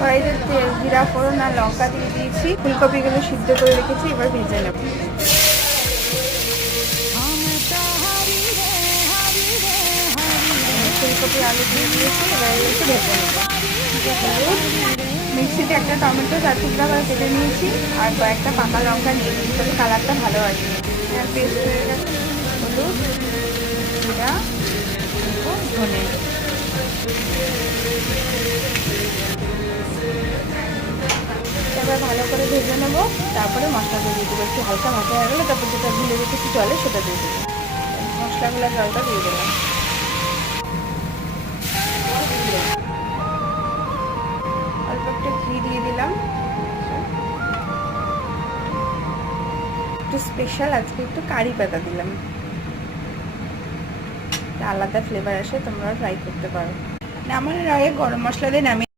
কড়াইতে তেল, জিরা ফোড়ন আর লঙ্কা দিয়ে দিয়েছি। ফুলকপিগুলো সিদ্ধ করে রেখেছি, এবার ভেজে নেব। ফুলকপি আলু দিয়ে দিয়েছি, এবার একটু ভেজে নেব। হলুদ, মিক্সিতে একটা টমেটো 4 টুকরা করে কেটে নিয়েছি, আর কয়েকটা পাকা লঙ্কা নিয়েছি, তাতে কালারটা ভালো আসবে। পেস্ট হয়ে গেছে। হলুদ, জিরা, ধনে, এবার ভালো করে ভেজে নেব। তারপরে মশলাটা দিয়ে দেবো। একটু হালকা ভাজা হয়ে গেলে তারপর যেটা ধুলে রেখেছি জলে সেটা দিয়ে দেবো। মশলাগুলো জলটা দিয়ে দিলাম। অল্প একটু ঘি দিয়ে দিলাম। একটু স্পেশাল আজকে একটু কারি পাতা দিলাম, আলাদা ফ্লেভার আসে। তোমরা ট্রাই করতে পারো। নামানোর আগে গরম মশলা দিয়ে নামিয়ে